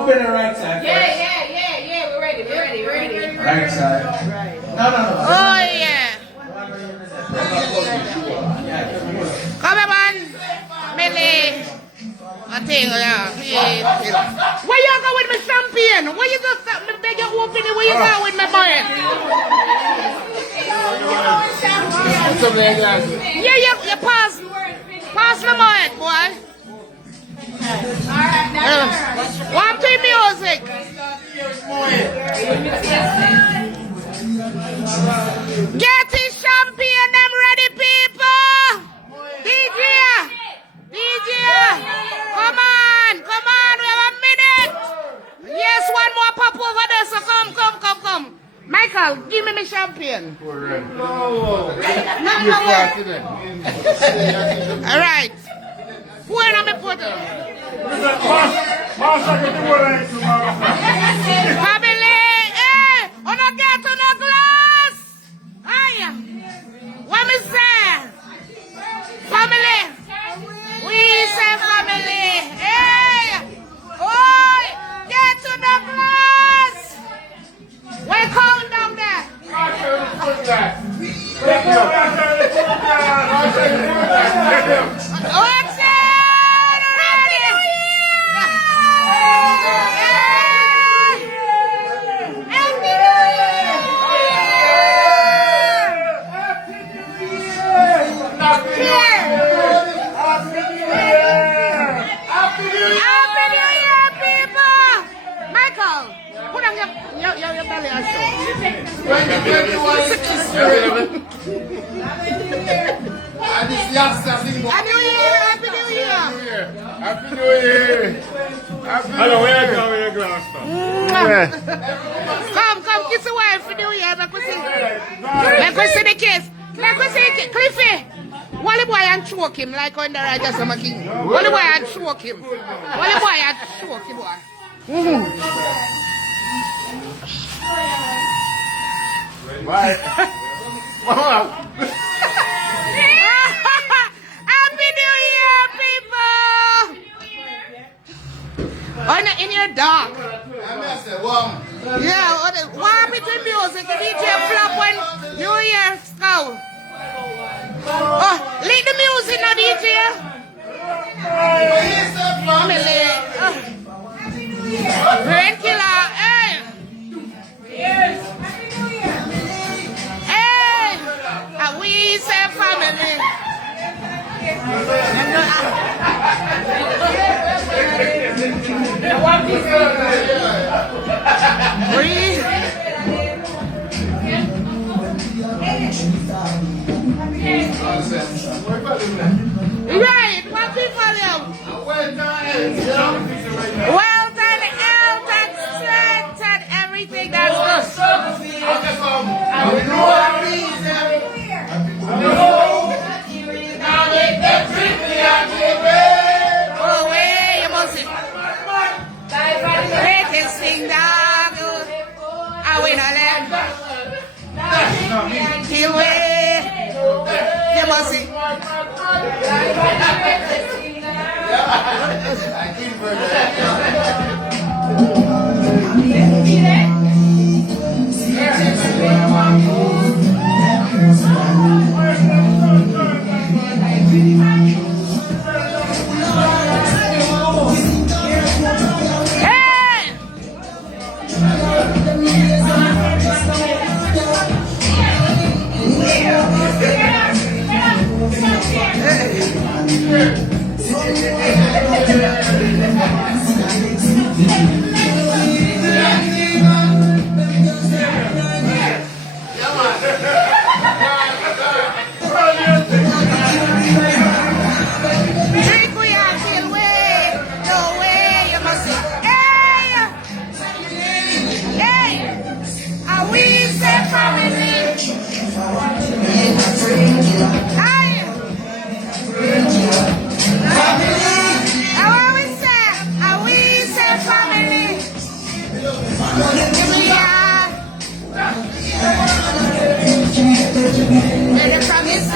Open the right side. Yeah. We're ready. Right side. No. Oh, yeah. Come on, Millie. I think, yeah. Where you go with my champagne? Where you just beg you open it? Where you go with my boy? Yeah, you pass my mind, boy. One to music. Get his champagne, them ready, people. DJ, come on, we have a minute. Yes, one more pop over there, so come. Michael, give me my champagne. All right. Where am I putting? Family, on a get on a glass. Aye. What me say? Family. We say family. Hey. Oi. Get to the glass. We're calm down there. Your belly has shown. Happy New Year! Hello, where you going with your glass? Come, kiss the wife for New Year. Let me see the kiss. Cliffy! Wally boy and choke him like on the right of some king. Wally boy and choke him. Boy. Bye. Happy New Year, people! In your dog. Yeah, what between music? The DJ flop when New Year's go. Oh, lead the music now, DJ. Family. Brain killer. Hey. Hey. We say family. Right, what people do? Well done, health and strength and everything that's good. Oh, wait, you must see. Greatest thing that good. I win a land. Till way. You must see. From his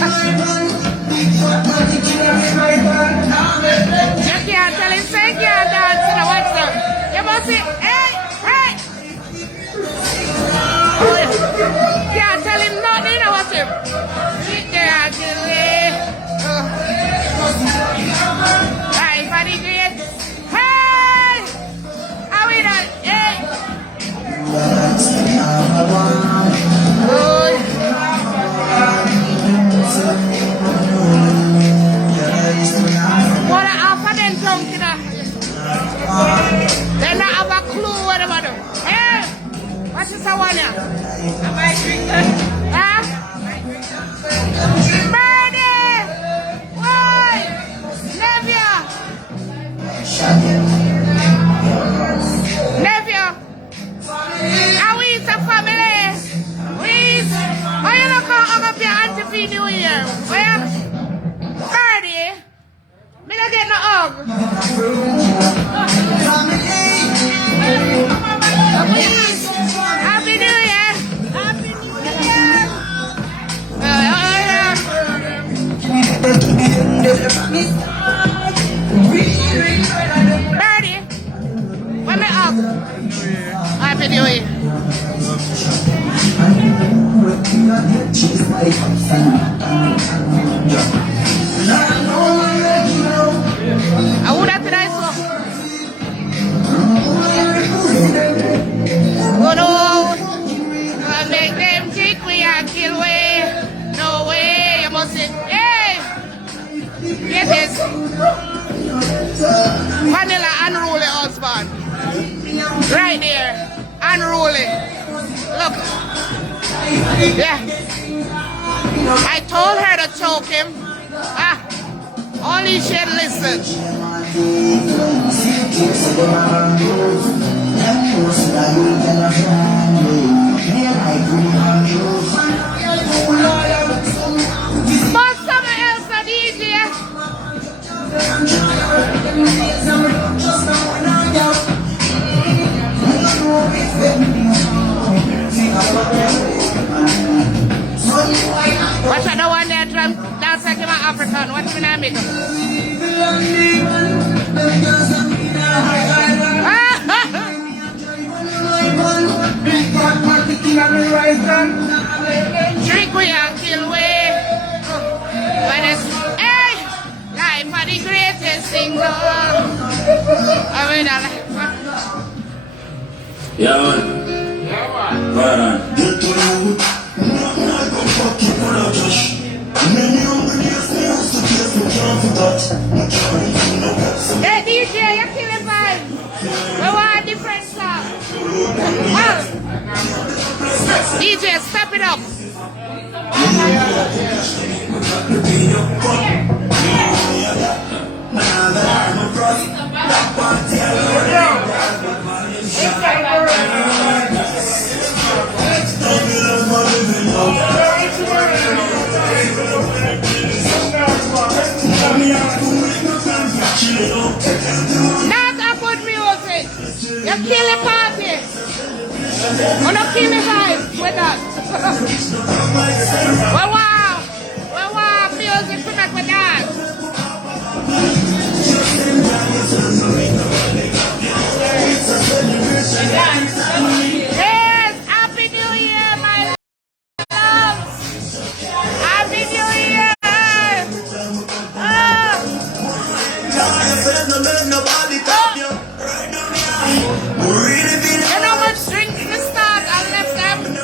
You can't tell him say he can't dance in a what's up. You must say, hey, hey. Oh, yeah. Can't tell him nothing in a what's up. Sit there until right, for the great. Hey! Are we done? Hey! Oh, what half of them drunk, you know? They not have a clue what they want to do. Hey! What is the one here? Am I drinking? Huh? Birdie! Why? Nephew! Nephew! Are we the family? We? Why you not come up your auntie for New Year? Where? Birdie! Me not get no hug. Happy New Year! Happy New Year! Birdie! When me hug? Happy New Year! I would have to die so. Oh no, make them think we are kill way. No way, you must say, hey! Get this. Vanilla unruly husband. Right there. Unruly. Look. Yeah. I told her to choke him. Ah. Only she listened. But someone else a DJ. What's the one there drum dance like my African? What's the name? Drink we and kill we. When it's hey, life for the greatest single. I mean, yeah, man. Right on. Hey DJ, you're killing vibe. We want a different song. Oh. DJ, step it up. That's a good music. You kill the party. Oh, no, kill the vibe with that. Well, wow, music to make with that. Yes, Happy New Year, my loves. Happy New Year. You know much drinks to start and left them. You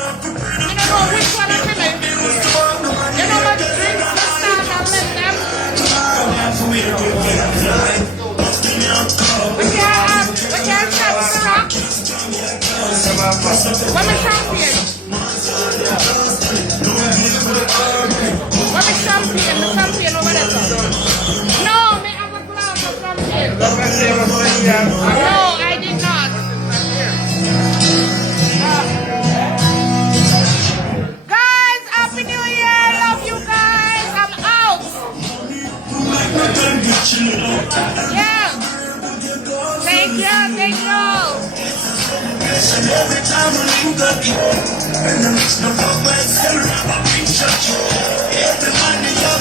don't know which one is me. You know much drinks to start and left them. We can't stop the rock. What my champion? What my champion? The champion over there. No, me have a glass of champion. No, I did not. Guys, Happy New Year. Love you guys. I'm out. Yeah. Thank you. And every time we link up, you and the mix no fuck with every time I reach up, you every man in your